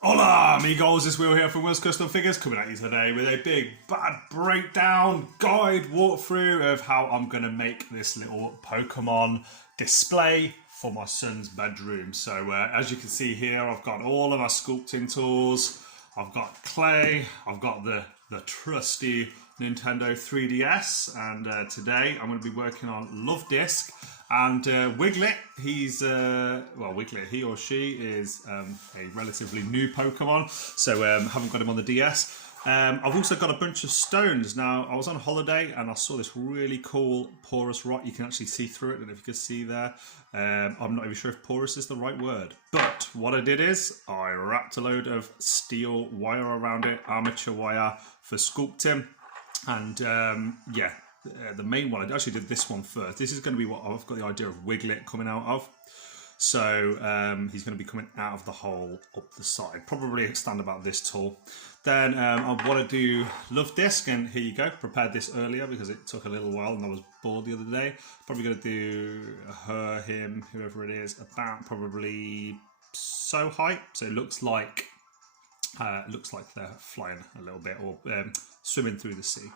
Hola amigos, it's Will here from Will's Custom Figures coming at you today with a big bad breakdown guide walkthrough of how I'm going to make this little Pokemon display for my son's bedroom. So as you can see here, I've got all of my sculpting tools, I've got clay, I've got the trusty Nintendo 3DS, and today I'm going to be working on Luvdisc. And Wiglett, Wiglett, he or she is a relatively new Pokemon, so haven't got him on the DS. I've also got a bunch of stones. Now, I was on holiday and I saw this really cool porous rock. You can actually see through it. I don't know if you can see there. I'm not even sure if porous is the right word. But what I did is I wrapped a load of steel wire around it, armature wire for sculpting. And the main one, I actually did this one first. This is going to be what I've got the idea of Wiglett coming out of. So he's going to be coming out of the hole up the side. Probably stand about this tall. Then I want to do Luvdisc, and here you go. Prepared this earlier because it took a little while and I was bored the other day. Probably going to do her, him, whoever it is, about probably so high. So it looks like they're flying a little bit or swimming through the sea.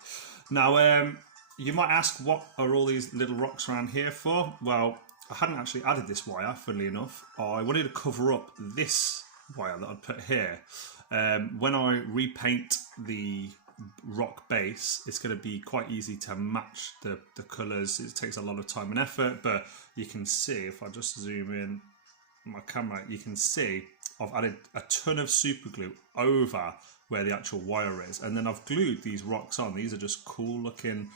Now, you might ask, what are all these little rocks around here for? Well, I hadn't actually added this wire, funnily enough. I wanted to cover up this wire that I'd put here. When I repaint the rock base, it's going to be quite easy to match the colours. It takes a lot of time and effort, but you can see, if I just zoom in my camera, you can see I've added a ton of super glue over where the actual wire is, and then I've glued these rocks on. These are just cool looking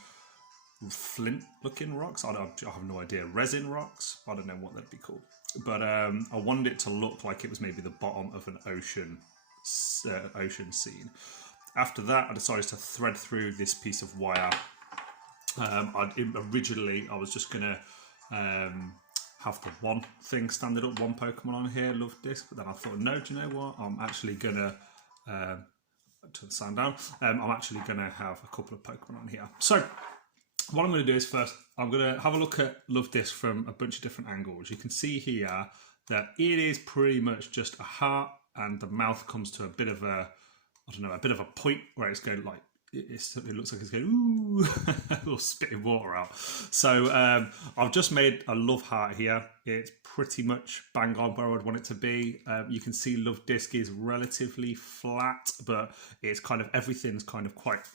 flint looking rocks. I have no idea, resin rocks, I don't know what that'd be called, but I wanted it to look like it was maybe the bottom of an ocean scene. After that, I decided to thread through this piece of wire. Originally I was just gonna have the one thing standing up, one Pokemon on here, Luvdisc, but then I thought, no, do you know what, I'm actually gonna turn the sound down. I'm actually gonna have a couple of Pokemon on here. So what I'm going to do is first, I'm going to have a look at Luvdisc from a bunch of different angles. You can see here that it is pretty much just a heart, and the mouth comes to a bit of a, a bit of a point where it's going like, it looks like it's going, ooh, or spitting water out. So I've just made a love heart here. It's pretty much bang on where I'd want it to be. You can see Luvdisc is relatively flat, but it's kind of, everything's kind of quite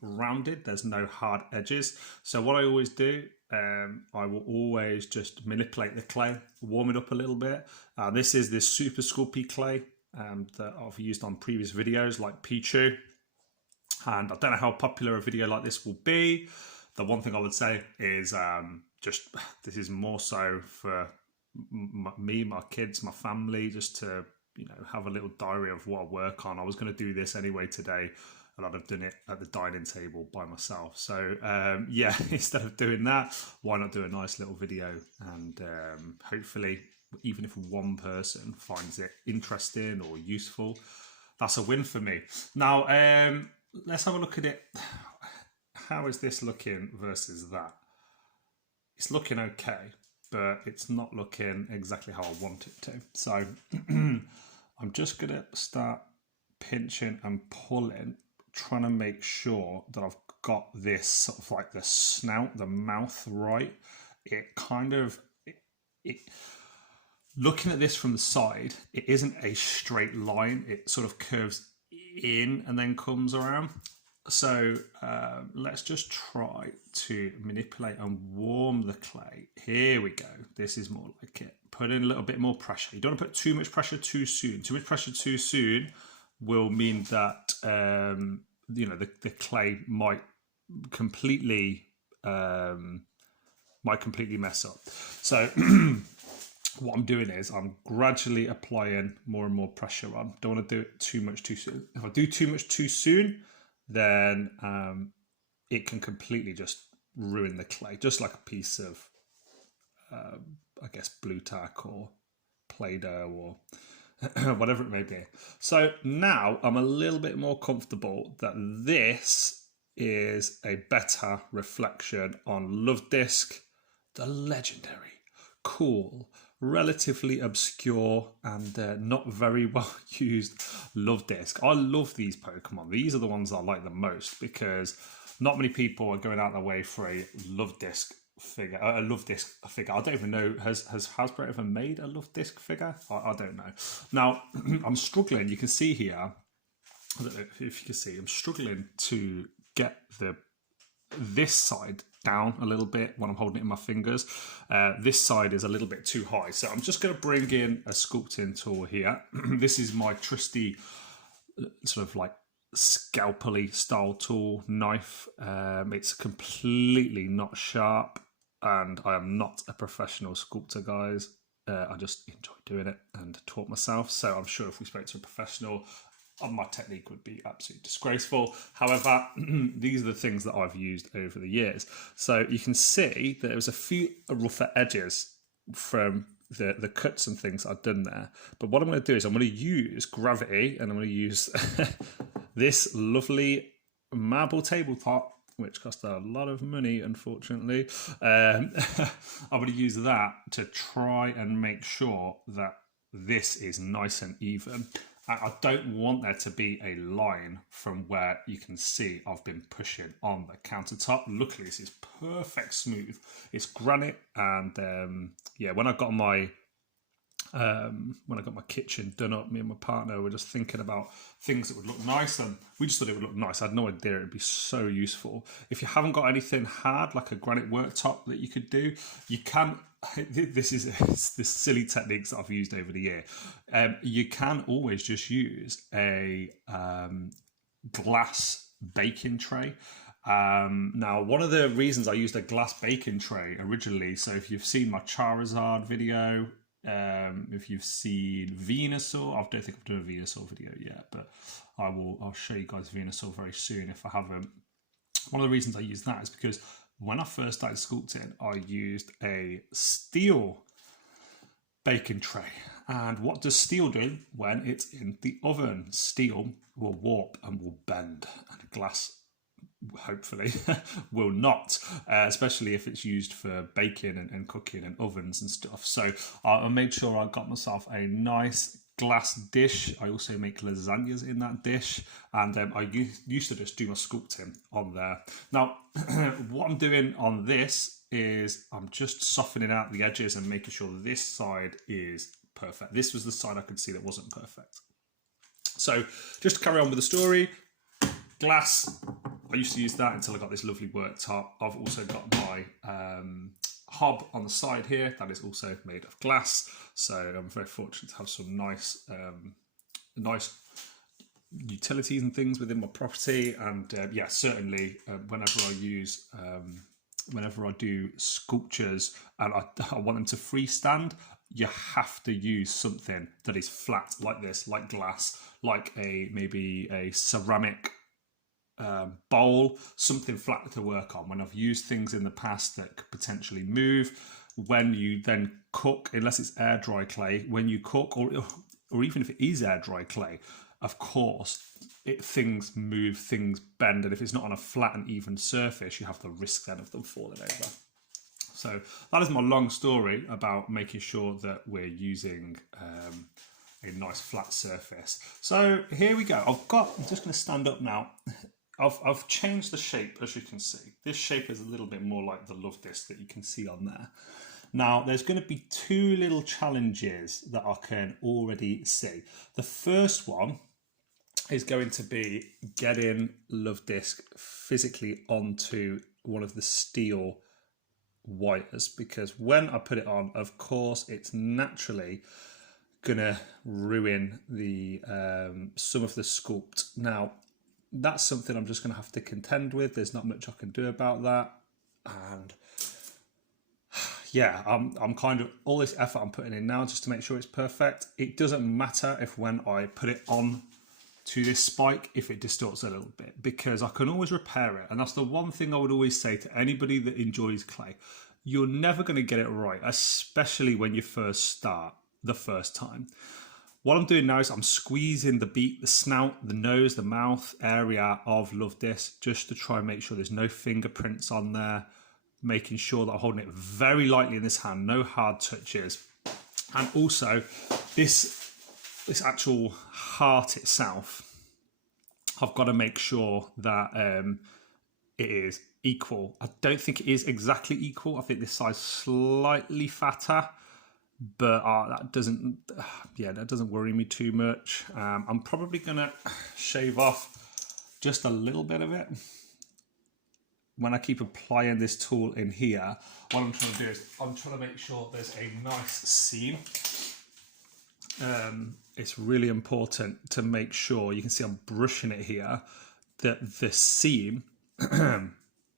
rounded. There's no hard edges. So what I always do, I will always just manipulate the clay, warm it up a little bit. This is this super sculpty clay that I've used on previous videos like Pikachu, and I don't know how popular a video like this will be. The one thing I would say is just this is more so for me, my kids, my family, just to have a little diary of what I work on. I was going to do this anyway today, and I'd have done it at the dining table by myself. So yeah, instead of doing that, why not do a nice little video, and hopefully even if one person finds it interesting or useful, that's a win for me. Now let's have a look at it. How is this looking versus that? It's looking okay, but it's not looking exactly how I want it to. So I'm just gonna start pinching and pulling, trying to make sure that I've got this sort of like the snout, the mouth right. It kind of, looking at this from the side, it isn't a straight line. It sort of curves in and then comes around. So let's just try to manipulate and warm the clay. Here we go. This is more like it. Put in a little bit more pressure. You don't want to put too much pressure too soon. Too much pressure too soon will mean that the clay might completely mess up. So what I'm doing is I'm gradually applying more and more pressure on. Don't want to do it too much too soon. If I do too much too soon, then it can completely just ruin the clay, just like a piece of I guess blue tack or Play-Doh or whatever it may be. So now I'm a little bit more comfortable that this is a better reflection on Luvdisc, the legendary, cool, relatively obscure and not very well used Luvdisc. I love these Pokemon. These are the ones I like the most because not many people are going out their way for a Luvdisc figure. I don't even know, has Hasbro ever made a Luvdisc figure? I don't know. Now, I'm struggling. You can see here, I don't know if you can see, I'm struggling to get this side down a little bit when I'm holding it in my fingers. This side is a little bit too high. So I'm just going to bring in a sculpting tool here. This is my trusty sort of like scalpely style tool knife. It's completely not sharp, and I am not a professional sculptor, guys. I just enjoy doing it and taught myself. So I'm sure if we spoke to a professional, my technique would be absolutely disgraceful. However, these are the things that I've used over the years. So you can see that there was a few rougher edges from the cuts and things I've done there. But what I'm going to do is I'm going to use gravity, and I'm going to use this lovely marble tabletop, which cost a lot of money, unfortunately. I'm going to use that to try and make sure that this is nice and even. I don't want there to be a line from where you can see I've been pushing on the countertop. Luckily, this is perfect smooth. It's granite, and yeah, when I got my kitchen done up, me and my partner were just thinking about things that would look nice, and we just thought it would look nice. I had no idea it would be so useful. If you haven't got anything hard like a granite worktop that you could do, you can. This is the silly techniques that I've used over the year. You can always just use a glass baking tray. Now, one of the reasons I used a glass baking tray originally, so if you've seen my Charizard video, if you've seen VENASAUR, I don't think I've done a VENASAUR video yet, but I'll show you guys VENASAUR very soon if I haven't. One of the reasons I use that is because when I first started sculpting, I used a steel baking tray. And what does steel do when it's in the oven? Steel will warp and will bend, and glass, hopefully, will not, especially if it's used for baking and cooking and ovens and stuff. So I made sure I got myself a nice glass dish. I also make lasagnas in that dish, and I used to just do my sculpting on there. Now, what I'm doing on this is I'm just softening out the edges and making sure this side is perfect. This was the side I could see that wasn't perfect. So just to carry on with the story, glass, I used to use that until I got this lovely worktop. I've also got my hob on the side here that is also made of glass, so I'm very fortunate to have some nice utilities and things within my property. And yeah, certainly whenever I do sculptures and I want them to freestand, you have to use something that is flat like this, like glass, like maybe a ceramic bowl, something flat to work on. When I've used things in the past that could potentially move, when you then cook, unless it's air dry clay, when you cook, or even if it is air dry clay, of course things move, things bend, and if it's not on a flat and even surface, you have the risk then of them falling over. So that is my long story about making sure that we're using a nice flat surface. So here we go. I'm just going to stand up now. I've changed the shape, as you can see. This shape is a little bit more like the Luvdisc that you can see on there. Now, there's going to be two little challenges that I can already see. The first one is going to be getting Luvdisc physically onto one of the steel wires, because when I put it on, of course, it's naturally gonna ruin the some of the sculpt. Now, that's something I'm just going to have to contend with. There's not much I can do about that. And yeah, I'm kind of, all this effort I'm putting in now just to make sure it's perfect. It doesn't matter if when I put it on to this spike, if it distorts a little bit, because I can always repair it. And that's the one thing I would always say to anybody that enjoys clay. You're never going to get it right, especially when you first start the first time. What I'm doing now is I'm squeezing the beak, the snout, the nose, the mouth area of Luvdisc just to try and make sure there's no fingerprints on there, making sure that I'm holding it very lightly in this hand, no hard touches. And also this actual heart itself, I've got to make sure that it is equal. I don't think it is exactly equal. I think this side's slightly fatter, but that doesn't worry me too much. I'm probably gonna shave off just a little bit of it. When I keep applying this tool in here, what I'm trying to do is I'm trying to make sure there's a nice seam. It's really important to make sure, you can see I'm brushing it here, that the seam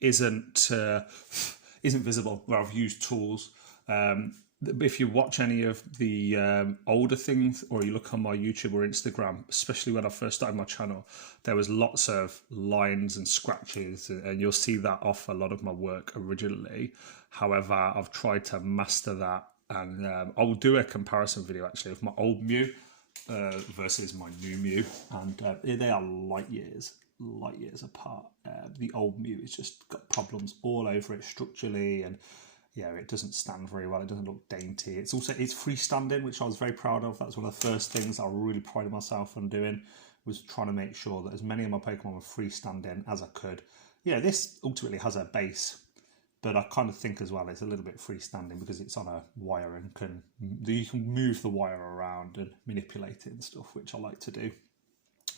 isn't visible where I've used tools. If you watch any of the older things, or you look on my YouTube or Instagram, especially when I first started my channel, there was lots of lines and scratches, and you'll see that off a lot of my work originally. However, I've tried to master that, and I'll do a comparison video actually of my old Mew versus my new Mew, and they are light years apart. The old Mew has just got problems all over it structurally, and yeah, it doesn't stand very well. It doesn't look dainty. It's freestanding, which I was very proud of. That's one of the first things I really prided myself on doing, was trying to make sure that as many of my Pokemon were freestanding as I could. Yeah, this ultimately has a base, but I kind of think as well it's a little bit freestanding because it's on a wire and you can move the wire around and manipulate it and stuff, which I like to do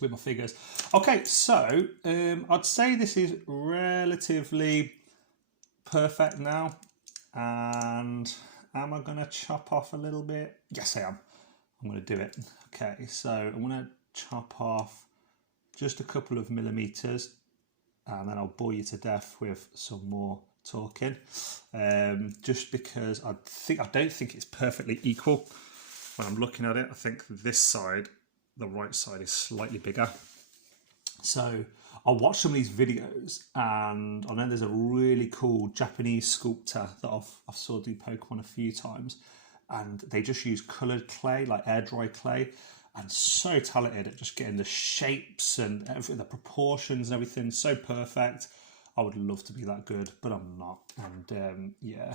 with my figures. Okay, so I'd say this is relatively perfect now. And am I going to chop off a little bit? Yes, I am. I'm going to do it. Okay, so I'm going to chop off just a couple of millimeters, and then I'll bore you to death with some more talking. Just because I don't think it's perfectly equal. When I'm looking at it, I think this side, the right side, is slightly bigger. So I watched some of these videos, and I know there's a really cool Japanese sculptor that I've saw do Pokemon a few times, and they just use coloured clay, like air dry clay, and so talented at just getting the shapes and the proportions and everything so perfect. I would love to be that good, but I'm not. And yeah,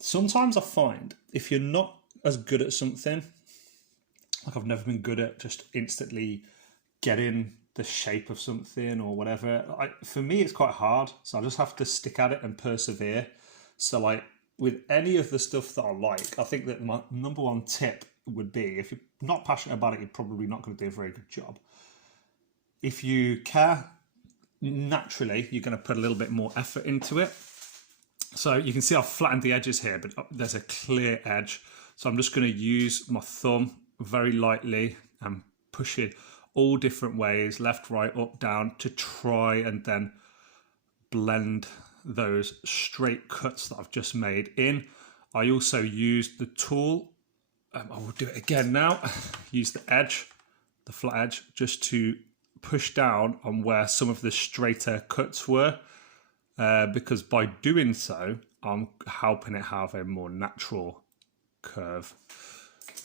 sometimes I find if you're not as good at something, like I've never been good at just instantly getting the shape of something or whatever. For me, it's quite hard, so I just have to stick at it and persevere. So like with any of the stuff that I like, I think that my number one tip would be, if you're not passionate about it, you're probably not going to do a very good job. If you care, naturally you're going to put a little bit more effort into it. So you can see I've flattened the edges here, but there's a clear edge. So I'm just going to use my thumb very lightly and push it all different ways, left, right, up, down, to try and then blend those straight cuts that I've just made in. I also used the tool, I will do it again now, use the edge, the flat edge, just to push down on where some of the straighter cuts were, because by doing so, I'm helping it have a more natural curve.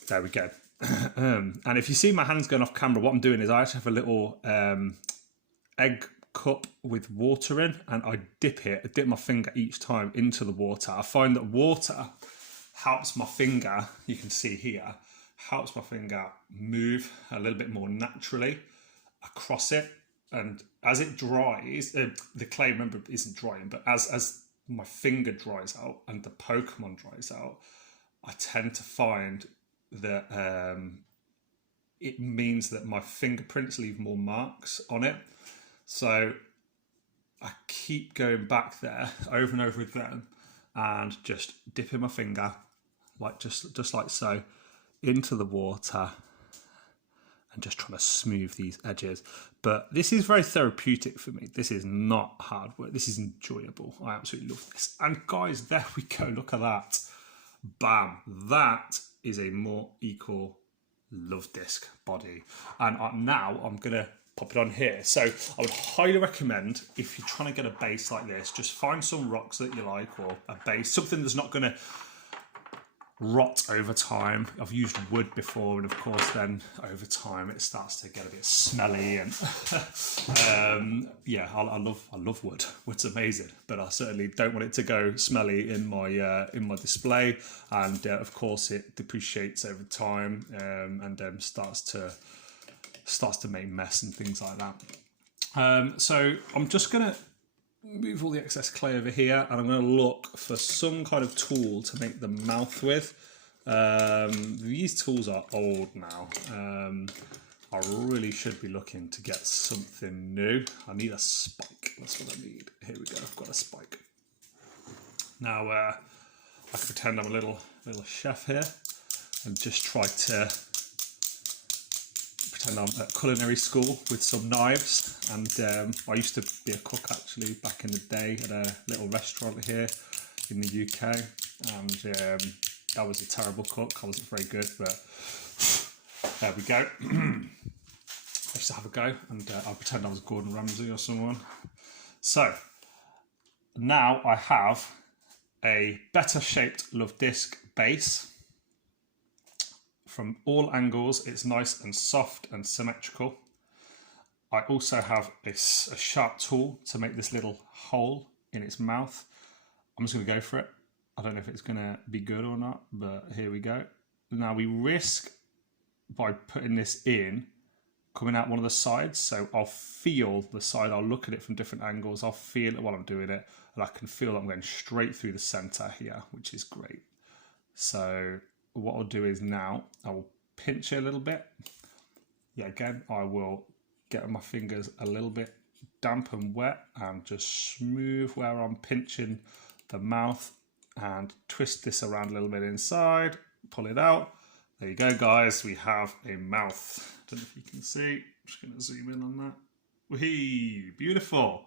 There we go. And if you see my hands going off camera, what I'm doing is I actually have a little egg cup with water in, and I dip my finger each time into the water. I find that water helps my finger, you can see here, helps my finger move a little bit more naturally across it. And as it dries, the clay, remember, isn't drying, but as my finger dries out and the Pokemon dries out, I tend to find that it means that my fingerprints leave more marks on it. So I keep going back there over and over again and just dipping my finger, like just like so, into the water and just trying to smooth these edges. But this is very therapeutic for me. This is not hard work. This is enjoyable. I absolutely love this. And guys, there we go. Look at that. Bam. That is a more equal Luvdisc body. And now I'm going to pop it on here. So I would highly recommend, if you're trying to get a base like this, just find some rocks that you like, or a base, something that's not going to rot over time. I've used wood before, and of course then over time it starts to get a bit smelly, and yeah, I love wood. Wood's amazing, but I certainly don't want it to go smelly in my display. And of course it depreciates over time, and starts to make mess and things like that. So I'm just gonna move all the excess clay over here, and I'm going to look for some kind of tool to make the mouth with. These tools are old now. I really should be looking to get something new. I need a spike. That's what I need. Here we go. I've got a spike. Now I can pretend I'm a little chef here and just try to pretend I'm at culinary school with some knives. And I used to be a cook actually back in the day at a little restaurant here in the UK, and I was a terrible cook. I wasn't very good, but there we go. I used to have a go, and I'll pretend I was Gordon Ramsay or someone. So now I have a better shaped Luvdisc base. From all angles, it's nice and soft and symmetrical. I also have a sharp tool to make this little hole in its mouth. I'm just going to go for it. I don't know if it's going to be good or not, but here we go. Now we risk, by putting this in, coming out one of the sides. So I'll feel the side, I'll look at it from different angles, I'll feel it while I'm doing it, and I can feel that I'm going straight through the center here, which is great. So what I'll do is now I will pinch it a little bit. Yeah, again, I will get my fingers a little bit damp and wet and just smooth where I'm pinching the mouth, and twist this around a little bit inside, pull it out. There you go, guys, we have a mouth. I don't know if you can see. I'm just going to zoom in on that. Whee, beautiful.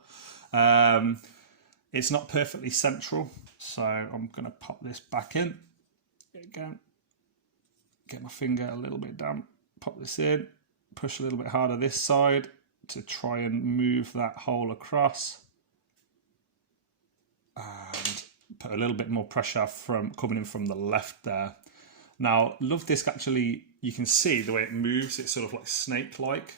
It's not perfectly central, so I'm going to pop this back in. Again, get my finger a little bit damp, pop this in, push a little bit harder this side to try and move that hole across, and put a little bit more pressure from coming in from the left there. Now, Luvdisc actually, you can see the way it moves, it's sort of like snake-like.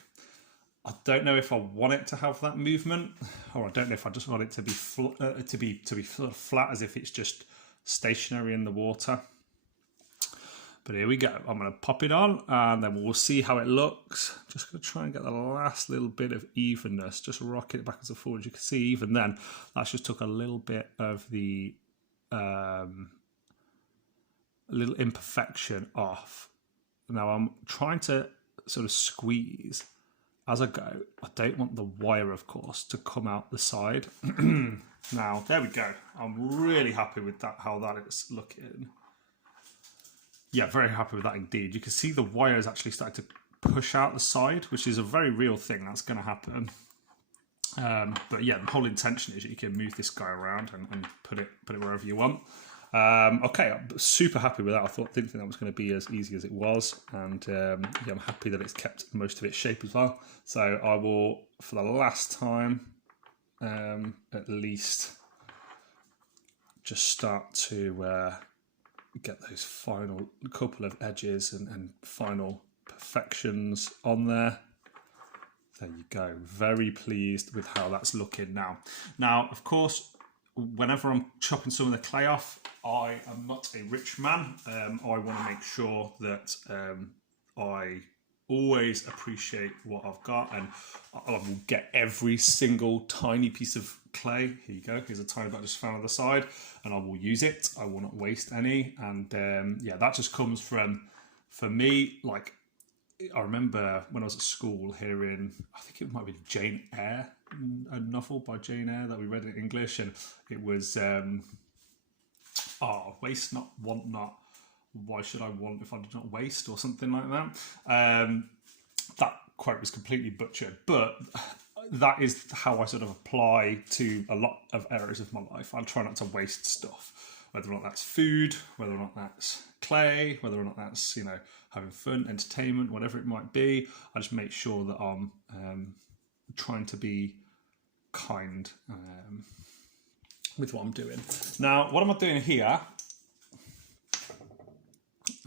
I don't know if I want it to have that movement, or I don't know if I just want it to be sort of flat, as if it's just stationary in the water. But here we go. I'm going to pop it on, and then we'll see how it looks. Just going to try and get the last little bit of evenness. Just rock it backwards and forwards. You can see even then, that just took a little bit of the little imperfection off. Now I'm trying to sort of squeeze as I go. I don't want the wire, of course, to come out the side. Now, there we go. I'm really happy with that, how that is looking. Yeah, very happy with that indeed. You can see the wires actually starting to push out the side, which is a very real thing that's going to happen. But yeah, the whole intention is that you can move this guy around and put it wherever you want. Okay, I'm super happy with that. Didn't think that was going to be as easy as it was, and yeah, I'm happy that it's kept most of its shape as well. So I will, for the last time, at least, just start to get those final couple of edges and final perfections on there. There you go. Very pleased with how that's looking now. Now, of course, whenever I'm chopping some of the clay off, I am not a rich man. I want to make sure that I always appreciate what I've got, and I will get every single tiny piece of clay. Here you go. Here's a tiny bit I just found on the side, and I will use it. I will not waste any. And yeah, that just comes from, for me, like, I remember when I was at school hearing, I think it might be Jane Eyre, a novel by Jane Eyre that we read in English, and it was, waste not, want not, why should I want if I did not waste, or something like that. That quote was completely butchered, but that is how I sort of apply to a lot of areas of my life. I try not to waste stuff, whether or not that's food, whether or not that's clay, whether or not that's, you know, having fun, entertainment, whatever it might be. I just make sure that I'm trying to be kind with what I'm doing. Now, what am I doing here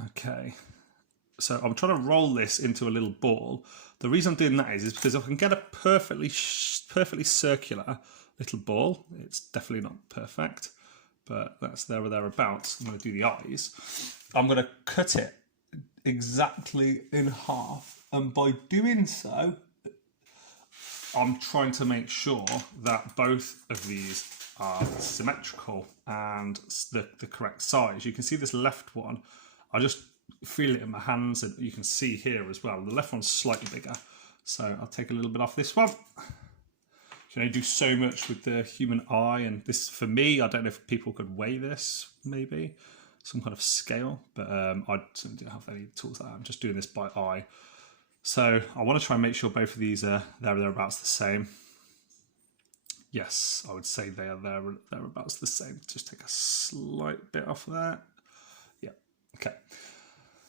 Okay, so I'm trying to roll this into a little ball. The reason I'm doing that is because if I can get a perfectly circular little ball, it's definitely not perfect, but that's there or thereabouts. I'm going to do the eyes. I'm going to cut it exactly in half, and by doing so, I'm trying to make sure that both of these are symmetrical and the correct size. You can see this left one, I just feel it in my hands, and you can see here as well, the left one's slightly bigger. So I'll take a little bit off this one. You can only do so much with the human eye, and this, for me, I don't know if people could weigh this, maybe, some kind of scale, but I don't have any tools like that. I'm just doing this by eye. So I want to try and make sure both of these are thereabouts the same. Yes, I would say they are thereabouts the same. Just take a slight bit off of that. Yeah, okay.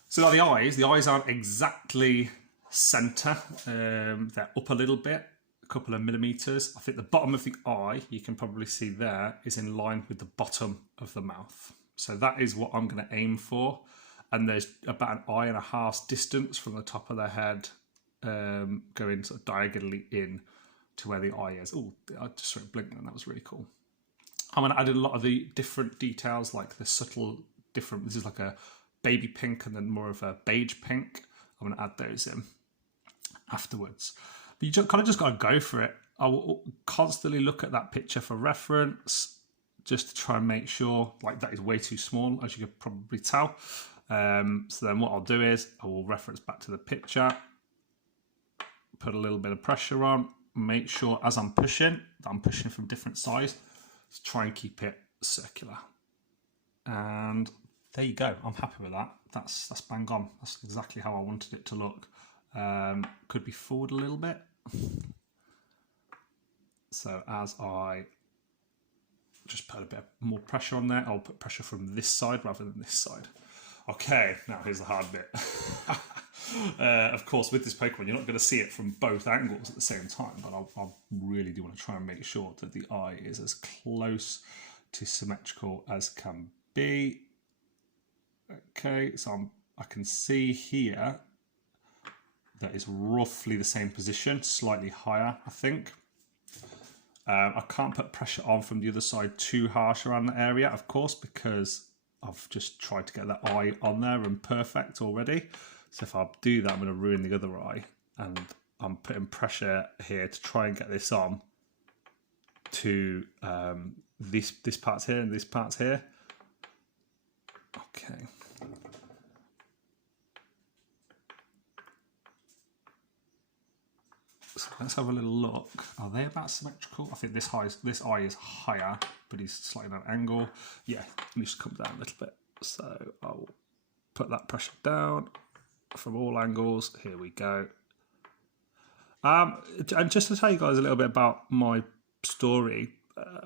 So now the eyes aren't exactly centre. They're up a little bit, a couple of millimetres. I think the bottom of the eye, you can probably see there, is in line with the bottom of the mouth. So that is what I'm going to aim for. And there's about an eye and a half's distance from the top of the head, going sort of diagonally in to where the eye is. Oh, I just saw it blinking, and that was really cool. I'm going to add a lot of the different details, like the subtle different, this is like a baby pink and then more of a beige pink. I'm going to add those in afterwards. But you kind of just got to go for it. I will constantly look at that picture for reference, just to try and make sure, like, that is way too small, as you could probably tell. So then what I'll do is I will reference back to the picture, put a little bit of pressure on, make sure as I'm pushing, that I'm pushing from different sides to try and keep it circular. And there you go. I'm happy with that. That's bang on. That's exactly how I wanted it to look. Could be forward a little bit. So as I just put a bit more pressure on there, I'll put pressure from this side rather than this side. Okay, now here's the hard bit. Of course, with this Pokemon, you're not going to see it from both angles at the same time, but I really do want to try and make sure that the eye is as close to symmetrical as can be. Okay, so I can see here that is roughly the same position, slightly higher, I think. I can't put pressure on from the other side too harsh around the area, of course, because I've just tried to get that eye on there and perfect already. So if I do that, I'm going to ruin the other eye. And I'm putting pressure here to try and get this on to this part's here and this part's here. Okay. So let's have a little look. Are they about symmetrical? I think this eye is higher, but he's slightly at an angle. Yeah, it needs to come down a little bit. So I'll put that pressure down from all angles. Here we go. And just to tell you guys a little bit about my story,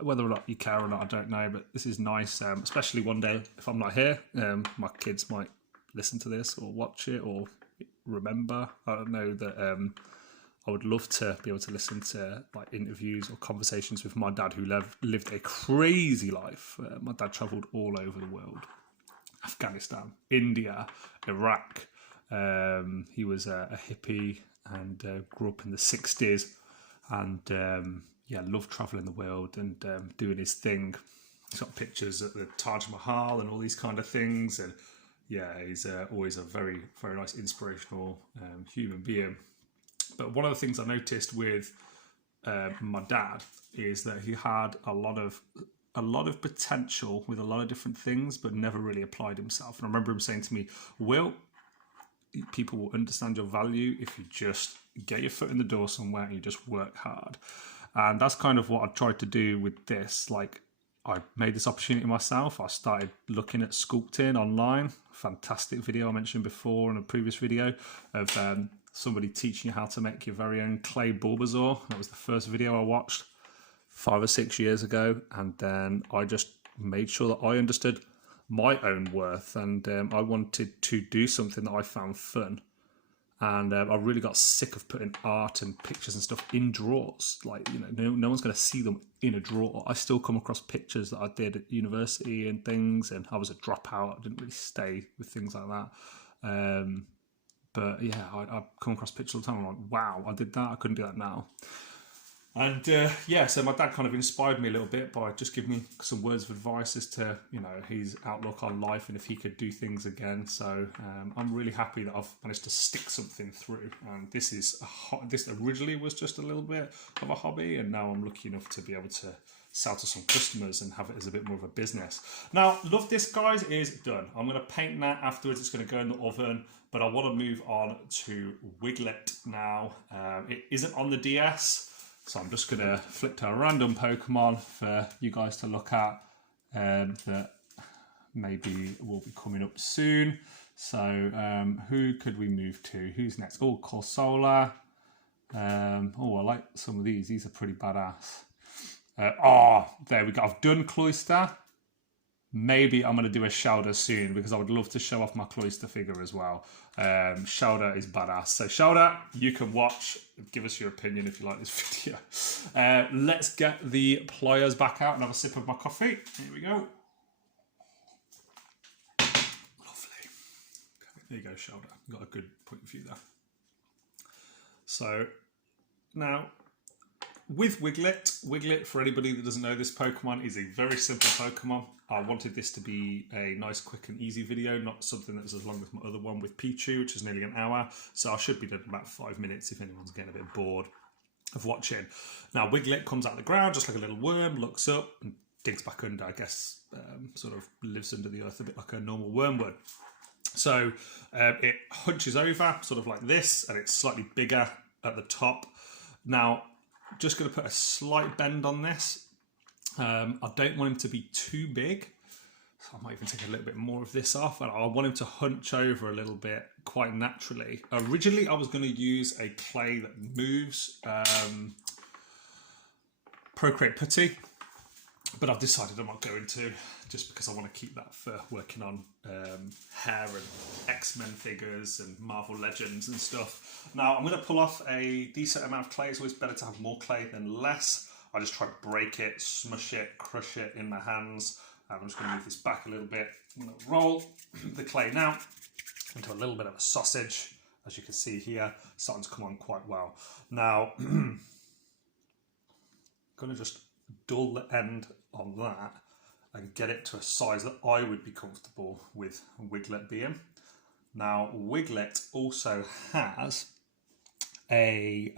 whether or not you care or not, I don't know, but this is nice, especially one day if I'm not here. My kids might listen to this or watch it or remember. I don't know that I would love to be able to listen to like interviews or conversations with my dad, who lived a crazy life. My dad travelled all over the world. Afghanistan, India, Iraq. He was a hippie and grew up in the 60s, and yeah, loved travelling the world and doing his thing. He's got pictures at the Taj Mahal and all these kind of things, and yeah, he's always a very, very nice, inspirational human being. But one of the things I noticed with my dad is that he had a lot of potential with a lot of different things, but never really applied himself. And I remember him saying to me, "Will, people will understand your value if you just get your foot in the door somewhere and you just work hard." And that's kind of what I tried to do with this. Like, I made this opportunity myself. I started looking at sculpting online. Fantastic video I mentioned before in a previous video of somebody teaching you how to make your very own clay Bulbasaur. That was the first video I watched 5 or 6 years ago. And then I just made sure that I understood my own worth, and I wanted to do something that I found fun. And I really got sick of putting art and pictures and stuff in drawers. Like, you know, no one's going to see them in a drawer. I still come across pictures that I did at university and things, and I was a dropout. I didn't really stay with things like that. But yeah, I come across pictures all the time. I'm like, wow, I did that. I couldn't do that now. And yeah, so my dad kind of inspired me a little bit by just giving me some words of advice as to, you know, his outlook on life and if he could do things again. So I'm really happy that I've managed to stick something through. And this originally was just a little bit of a hobby, and now I'm lucky enough to be able to sell to some customers and have it as a bit more of a business. Now, Luvdisc, guys, is done. I'm going to paint that afterwards. It's going to go in the oven, but I want to move on to Wiglett now. It isn't on the DS. So I'm just going to flip to a random Pokemon for you guys to look at that maybe will be coming up soon. So who could we move to? Who's next? Oh, Corsola. Oh, I like some of these. These are pretty badass. There we go. I've done Cloyster. Maybe I'm going to do a Shouder soon because I would love to show off my Cloyster figure as well. Shouder is badass. So Shouder, you can watch. Give us your opinion if you like this video. Let's get the pliers back out and have a sip of my coffee. Here we go. Lovely. Okay, there you go, Shouder. Got a good point of view there. So now, with Wiglett, for anybody that doesn't know, this Pokemon is a very simple Pokemon. I wanted this to be a nice, quick and easy video, not something that's as long as my other one with Pikachu, which is nearly an hour. So I should be done in about 5 minutes if anyone's getting a bit bored of watching. Now, Wiglett comes out of the ground just like a little worm, looks up and digs back under, I guess, sort of lives under the earth a bit like a normal worm would. So it hunches over, sort of like this, and it's slightly bigger at the top. Now, just going to put a slight bend on this. I don't want him to be too big, so I might even take a little bit more of this off, and I want him to hunch over a little bit quite naturally. Originally, I was going to use a clay that moves, Procreate Putty, but I've decided I'm not going to, just because I want to keep that for working on hair and X-Men figures and Marvel Legends and stuff. Now, I'm going to pull off a decent amount of clay. It's always better to have more clay than less. I just try to break it, smush it, crush it in my hands. I'm just going to move this back a little bit. I'm going to roll the clay now into a little bit of a sausage. As you can see here, starting to come on quite well. Now, I'm going to just dull the end on that and get it to a size that I would be comfortable with Wiglett being. Now, Wiglett also has a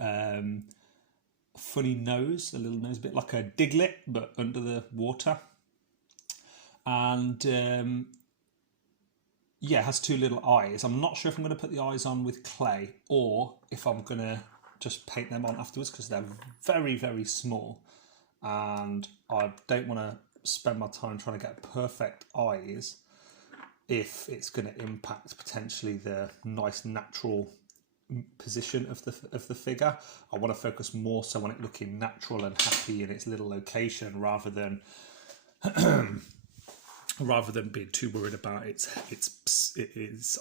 funny nose, a little nose, a bit like a Diglett, but under the water. And yeah, it has two little eyes. I'm not sure if I'm going to put the eyes on with clay or if I'm going to just paint them on afterwards, because they're very, very small. And I don't want to spend my time trying to get perfect eyes if it's going to impact potentially the nice natural position of the figure. I want to focus more so on it looking natural and happy in its little location, rather than being too worried about its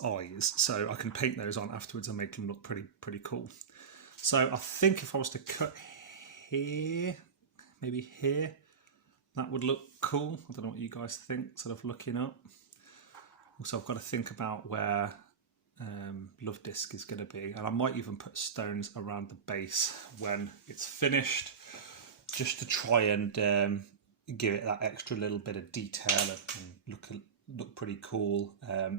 eyes. So I can paint those on afterwards and make them look pretty cool. So I think if I was to cut here, maybe here, that would look cool. I don't know what you guys think, sort of looking up. Also, I've got to think about where Luvdisc is going to be, and I might even put stones around the base when it's finished, just to try and give it that extra little bit of detail and look pretty cool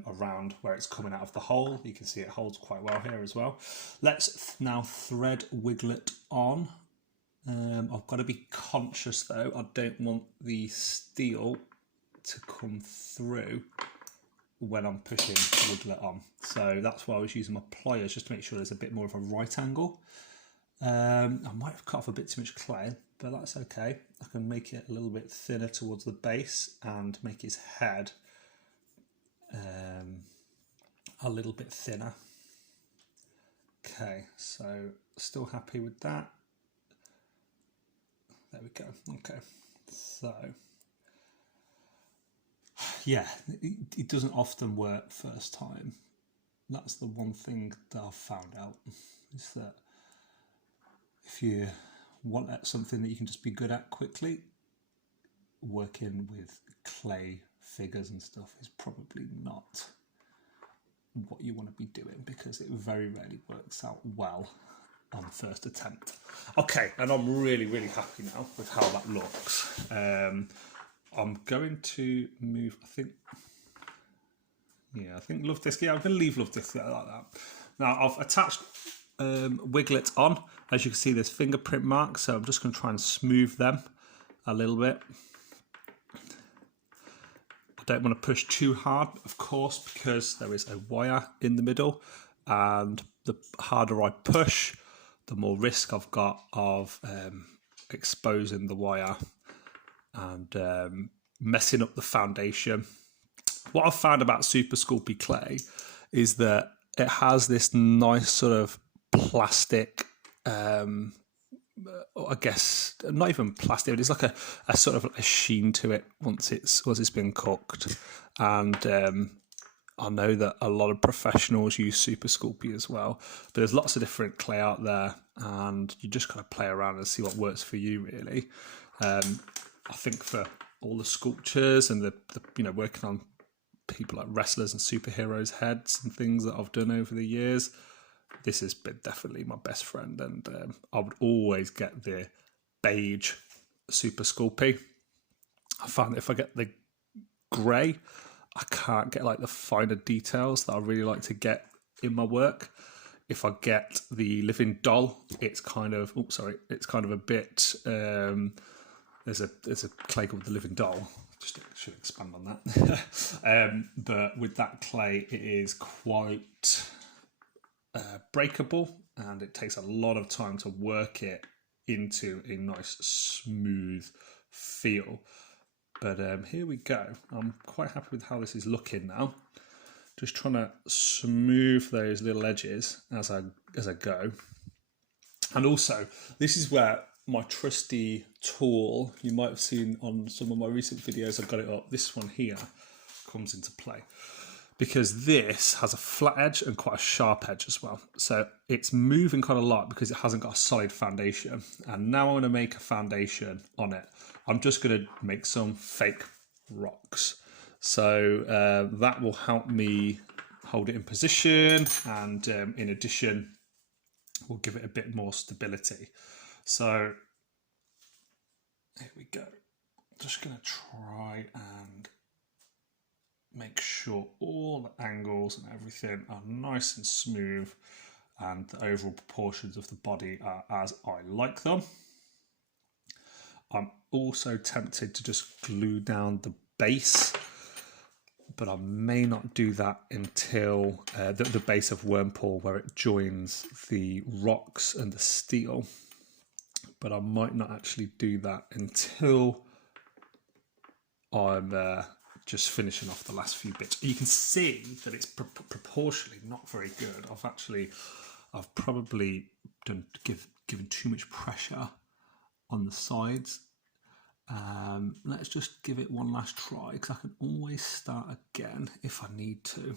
around where it's coming out of the hole. You can see it holds quite well here as well. Let's now thread Wiglett on. I've got to be conscious though, I don't want the steel to come through when I'm pushing Wiglett on. So that's why I was using my pliers, just to make sure there's a bit more of a right angle. I might have cut off a bit too much clay, but that's okay. I can make it a little bit thinner towards the base and make his head a little bit thinner. Okay, so still happy with that. There we go. Okay, so yeah, it doesn't often work first time, that's the one thing that I've found out, is that if you want something that you can just be good at quickly, working with clay figures and stuff is probably not what you want to be doing, because it very rarely works out well on first attempt. Okay, and I'm really happy now with how that looks. I'm going to move, I think Luvdisc, I'm going to leave Luvdisc like that. Now I've attached Wiglett on. As you can see, there's fingerprint marks, so I'm just going to try and smooth them a little bit. I don't want to push too hard, of course, because there is a wire in the middle, and the harder I push, the more risk I've got of exposing the wire and messing up the foundation. What I've found about Super Sculpey clay is that it has this nice sort of plastic, I guess not even plastic, it's like a sort of a sheen to it once it's been cooked. And I know that a lot of professionals use Super Sculpey as well, but there's lots of different clay out there, and you just kind of play around and see what works for you, really. I think for all the sculptures and the working on people like wrestlers and superheroes' heads and things that I've done over the years, this has been definitely my best friend, and I would always get the beige Super Sculpey. I find that if I get the grey, I can't get like the finer details that I really like to get in my work. If I get the living doll, it's kind of a bit. There's a clay called the living doll. Just should expand on that. But with that clay, it is quite breakable, and it takes a lot of time to work it into a nice smooth feel. But here we go. I'm quite happy with how this is looking now. Just trying to smooth those little edges as I go. And also, this is where my trusty tool, you might have seen on some of my recent videos, I've got it up, this one here comes into play, because this has a flat edge and quite a sharp edge as well. So it's moving quite a lot because it hasn't got a solid foundation. And now I'm going to make a foundation on it. I'm just going to make some fake rocks. So that will help me hold it in position, and in addition, will give it a bit more stability. So here we go. I'm just going to try and make sure all the angles and everything are nice and smooth, and the overall proportions of the body are as I like them. I'm also tempted to just glue down the base, but I may not do that until the base of Wormpool, where it joins the rocks and the steel. But I might not actually do that until I'm just finishing off the last few bits. You can see that it's proportionally not very good. I've probably given too much pressure on the sides. Let's just give it one last try, because I can always start again if I need to.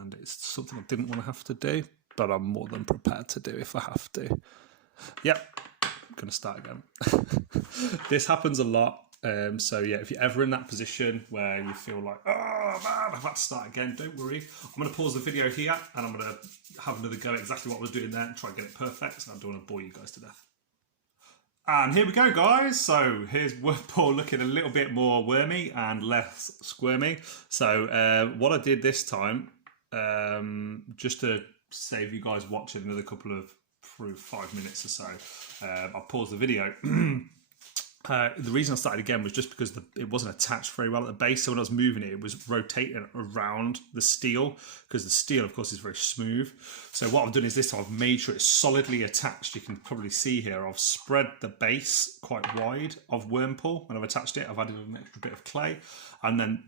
And it's something I didn't want to have to do, but I'm more than prepared to do if I have to. Yep. Going to start again. This happens a lot. So yeah, if you're ever in that position where you feel like, oh man, I've had to start again, don't worry. I'm going to pause the video here, and I'm going to have another go at exactly what I was doing there and try and get it perfect. So I don't want to bore you guys to death. And here we go, guys. So here's Wormpool looking a little bit more wormy and less squirmy. So what I did this time, just to save you guys watching another couple of through 5 minutes or so, I'll pause the video. The reason I started again was just because it wasn't attached very well at the base, so when I was moving it, it was rotating around the steel, because the steel, of course, is very smooth. So what I've done is this time I've made sure it's solidly attached. You can probably see here I've spread the base quite wide of Wormpool. When I've attached it, I've added an extra bit of clay, and then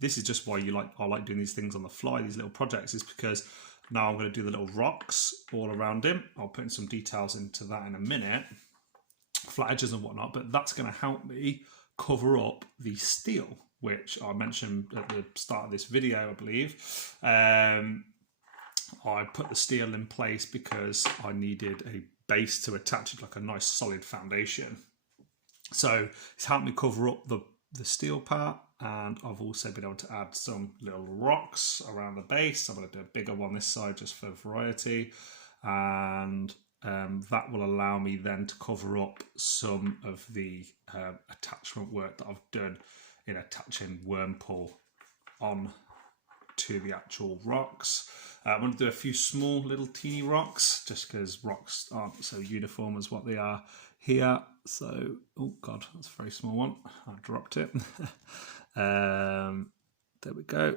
this is just why I like doing these things on the fly, these little projects, is because now I'm going to do the little rocks all around him. I'll put in some details into that in a minute, flat edges and whatnot, but that's going to help me cover up the steel, which I mentioned at the start of this video, I believe. I put the steel in place because I needed a base to attach it, like a nice solid foundation. So it's helped me cover up the steel part, and I've also been able to add some little rocks around the base. I'm going to do a bigger one this side just for variety, and that will allow me then to cover up some of the attachment work that I've done in attaching Wurmple on to the actual rocks. I'm going to do a few small little teeny rocks just because rocks aren't so uniform as what they are here. So, oh god, that's a very small one. I dropped it. There we go.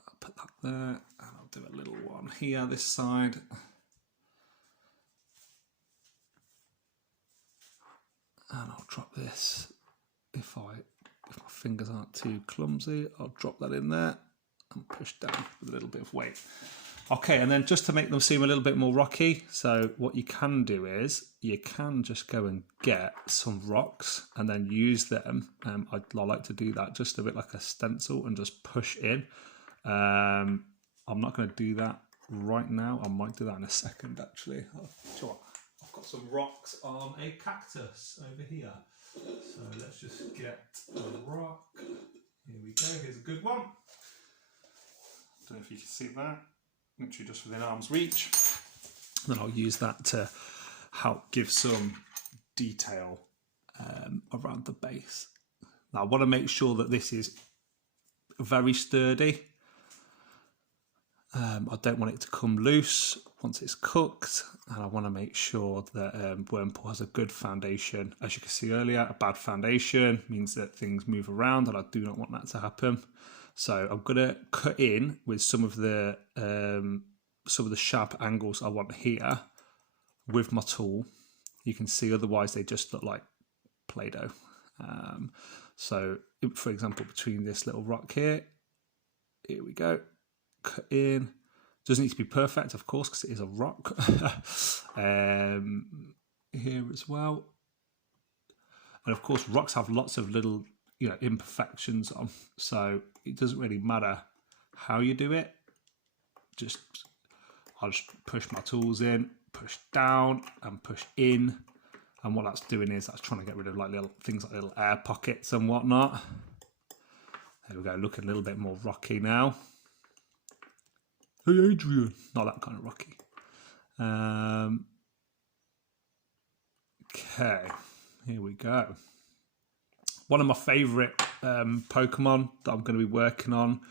I'll put that there, and I'll do a little one here this side. And I'll drop this. If my fingers aren't too clumsy, I'll drop that in there and push down with a little bit of weight. Okay, and then just to make them seem a little bit more rocky, so what you can do is you can just go and get some rocks and then use them. I like to do that just a bit like a stencil and just push in. I'm not going to do that right now. I might do that in a second, actually. I've got some rocks on a cactus over here. So let's just get a rock. Here we go. Here's a good one. Don't know if you can see that. Literally just within arm's reach. Then I'll use that to help give some detail around the base. Now I want to make sure that this is very sturdy. I don't want it to come loose once it's cooked, and I want to make sure that Wurmple has a good foundation. As you can see earlier, a bad foundation means that things move around, and I do not want that to happen. So I'm going to cut in with some of the sharp angles I want here with my tool. You can see otherwise they just look like Play-Doh. So for example, between this little rock here we go, cut in. Doesn't need to be perfect, of course, because it is a rock. Here as well. And of course, rocks have lots of little imperfections on, so it doesn't really matter how you do it. I'll just push my tools in, push down and push in, and what that's doing is that's trying to get rid of like little things like little air pockets and whatnot. There we go, looking a little bit more rocky now. Hey Adrian, not that kind of rocky. Okay, here we go. One of my favourite Pokemon that I'm going to be working on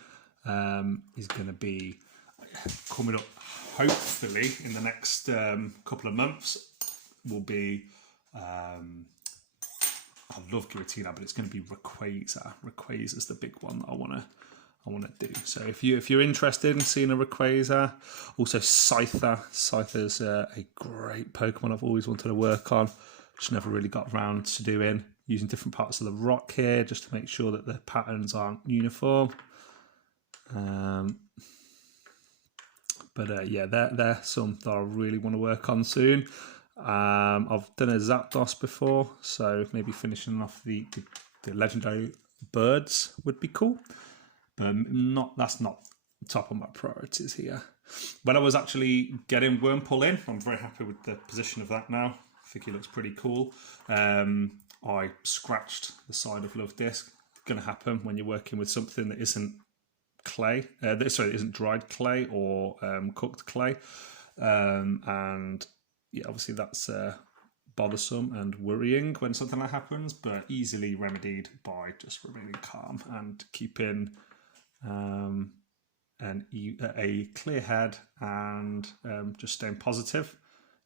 is going to be coming up, hopefully, in the next couple of months. Will be, I love Giratina, but it's going to be Rayquaza. Rayquaza is the big one that I want to do. So if you're interested in seeing a Rayquaza, also Scyther. Scyther's a great Pokemon I've always wanted to work on. Just never really got around to doing. Using different parts of the rock here just to make sure that the patterns aren't uniform. Yeah, they're some that I really want to work on soon. I've done a Zapdos before, so maybe finishing off the legendary birds would be cool. But that's not top of my priorities here. When I was actually getting Wurmple in, I'm very happy with the position of that now. I think he looks pretty cool. I scratched the side of Luvdisc. Going to happen when you're working with something that isn't clay. Isn't dried clay or cooked clay. And yeah, obviously that's bothersome and worrying when something like that happens, but easily remedied by just remaining calm and keeping a clear head and just staying positive.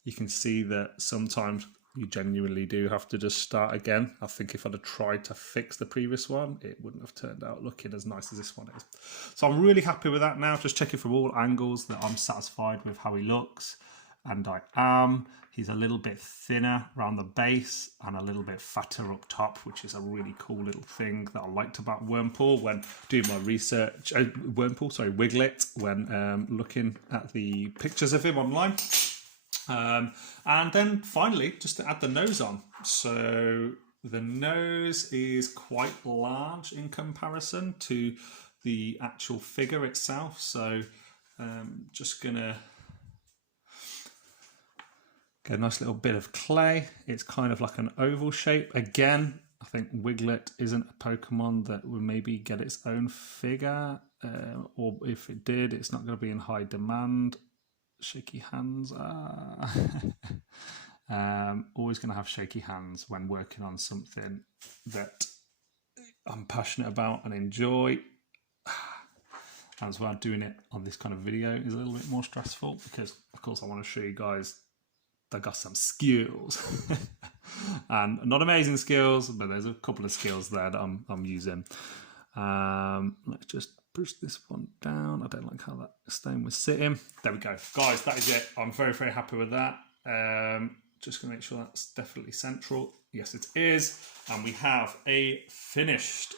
You can see that sometimes you genuinely do have to just start again. I think if I'd have tried to fix the previous one, it wouldn't have turned out looking as nice as this one is. So I'm really happy with that now. Just checking from all angles that I'm satisfied with how he looks. And I am. He's a little bit thinner around the base and a little bit fatter up top, which is a really cool little thing that I liked about Wurmple when doing my research. Wiglett, when looking at the pictures of him online. And then finally, just to add the nose on. So the nose is quite large in comparison to the actual figure itself. So Just gonna get a nice little bit of clay. It's kind of like an oval shape. Again, I think Wiglett isn't a Pokemon that would maybe get its own figure, or if it did, it's not going to be in high demand. Shaky hands. Always going to have shaky hands when working on something that I'm passionate about and enjoy. As well, doing it on this kind of video is a little bit more stressful because, of course, I want to show you guys that I got some skills. And not amazing skills, but there's a couple of skills there that I'm using. Let's just push this one down. I don't like how that stone was sitting. There we go. Guys, that is it. I'm very, very happy with that. Just going to make sure that's definitely central. Yes, it is. And we have a finished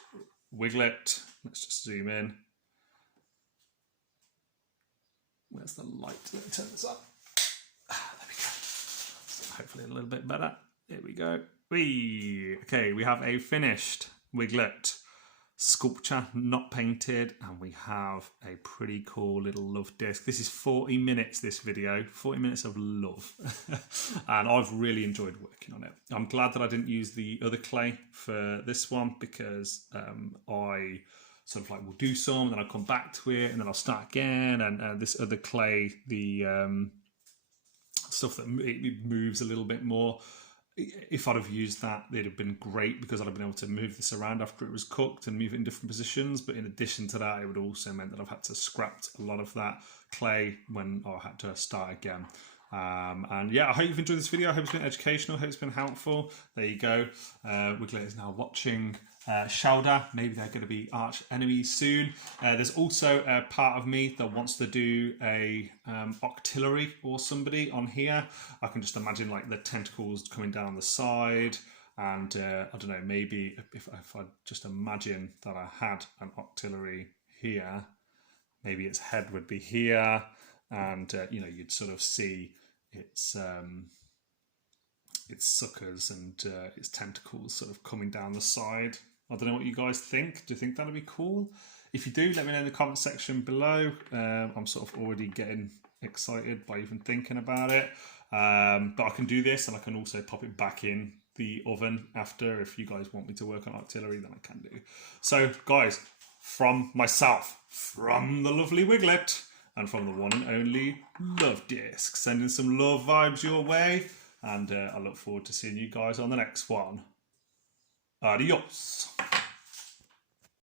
Wiglett. Let's just zoom in. Where's the light? Let me turn this up. There we go. So hopefully a little bit better. There we go. Okay, we have a finished Wiglett sculpture, not painted, and we have a pretty cool little love disc. This is 40 minutes, this video, 40 minutes of love. And I've really enjoyed working on it. I'm glad that I didn't use the other clay for this one because I sort of like will do some, then I'll come back to it, and then I'll start again. And this other clay, the stuff that it moves a little bit more. If I'd have used that, it'd have been great because I'd have been able to move this around after it was cooked and move it in different positions. But in addition to that, it would also meant that I've had to scrap a lot of that clay when I had to start again. And yeah, I hope you've enjoyed this video. I hope it's been educational. I hope it's been helpful. There you go. Wiglett is now watching Shouder. Maybe they're going to be arch enemies soon. There's also a part of me that wants to do a Octillery or somebody on here. I can just imagine like the tentacles coming down the side. And I don't know, maybe if I just imagine that I had an Octillery here, maybe its head would be here. And you know, you'd sort of see its suckers and its tentacles sort of coming down the side. I don't know what you guys think. Do you think that'd be cool? If you do, let me know in the comment section below. I'm sort of already getting excited by even thinking about it. But I can do this, and I can also pop it back in the oven after. If you guys want me to work on Octillery, then I can do. So, guys, from myself, from the lovely Wiglett, and from the one and only Luvdisc, sending some love vibes your way, and I look forward to seeing you guys on the next one. Adios.